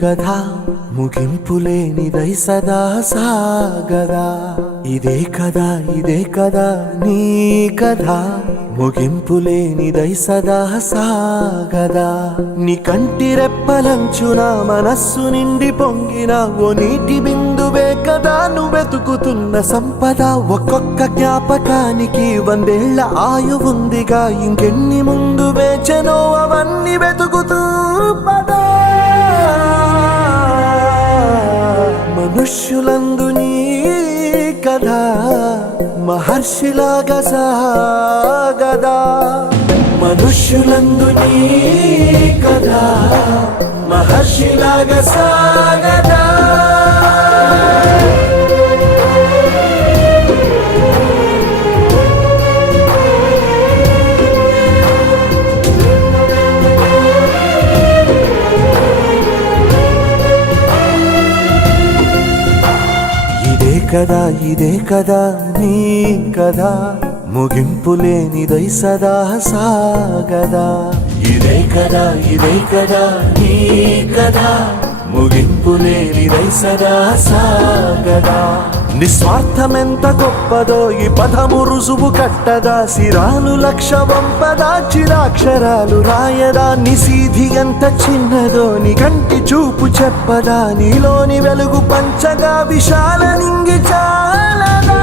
కథ ముగింపులేనిదై సదా సాగదా ఇదే కదా నీ కథ ముగింపులేనిదై సదా సాగదా నీ కంటి రెప్పలంచున మనస్సు నిండి పొంగిన ఓ నీటి బిందువే కదా నువ్వెతుకుతున్న సంపద ఒక్కొక్క జ్ఞాపకానికి 100 ఏళ్ల ఆయువుందిగా ఇంకెన్ని ముందు వేచనో అవన్నీ వెతుకుతూ పదా మనుష్యులందు నీ కథ మహర్షిలాగా సాగదా మనుష్యులందు నీ కథ మహర్షిలాగా సాగదా ఇదే కదా నీ కథ ముగింపులేనిదై సదా సాగదా ఇదే కదా నీ కథ ముగింపులేనిదై సదా సాగదా నిస్వార్థమెంత గొప్పదో ఈ పదము రుజువు కట్టదా సిరాలు లక్ష వంపదా చిరాక్షరాలు రాయదా నిసీధి ఎంత చిన్నదో నీ కంటి చూపు చెప్పదా నీలోని వెలుగు పంచగా విశాల నింగి చాలదా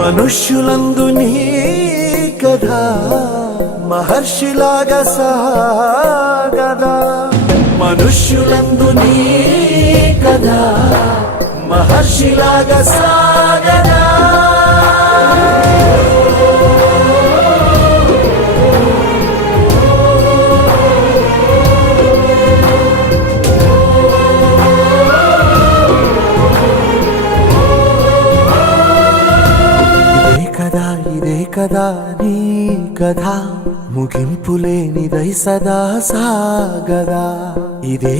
మనుష్యులందు నీ కథ మహర్షిలాగా సాగదా మనుష్యులందు నీ కథ మహర్షిలాగా సాగదా ఇదే కదా నీ కథ ముగింపులేనిదై సదా సాగదా ఇదే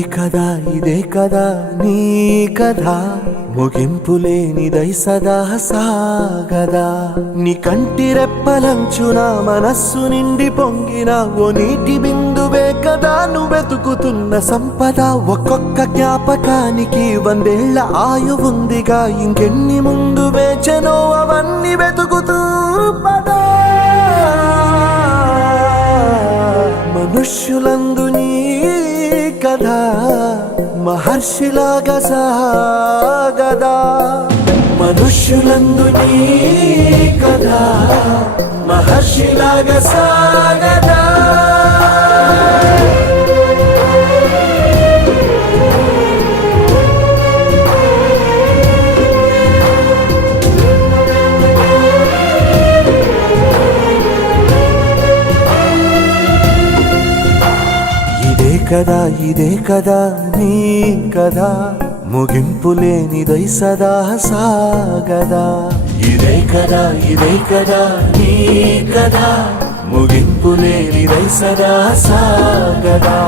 కదా నీ కథ ముగింపులేనిదై సదా సాగదా నీ కంటి రెప్పలంచున మనస్సు నిండి పొంగిన ఓ నీటి బిందువే కదా నువ్వెతుకుతున్న సంపద ఒక్కొక్క జ్ఞాపకానికి 100 ఏళ్ల ఆయువుందిగా ఇంకెన్ని ముందు వేచనో అవన్నీ వెతుకుతూ పదా మనుష్యులందు నీ కథ మహర్షిలాగా సాగదా మనుష్యులందు నీ కథ మహర్షిలాగా సాగదా ఇదే కదా నీ కథ ముగింపులేనిదై సదా సాగదా ఇదే కదా నీ కథ ముగింపులేనిదై సదా సాగదా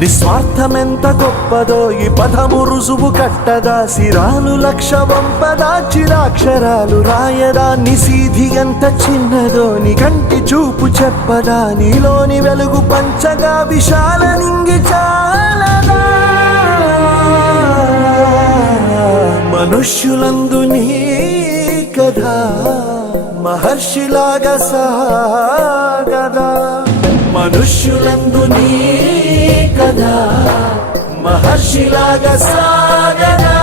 నిస్వార్థమెంత గొప్పదో ఈ పదము రుజువు కట్టదా సిరాలు లక్ష వంపదా చిరాక్షరాలు రాయదా నిసీధి ఎంత చిన్నదో నీ కంటి చూపు చెప్పదా నీలోని వెలుగు పంచగా విశాల నింగి చాలదా మనుష్యులందు నీ కథ మహర్షిలాగా సాగదా మనుష్యులందు నీ కథ మహర్షిలాగా సాగదా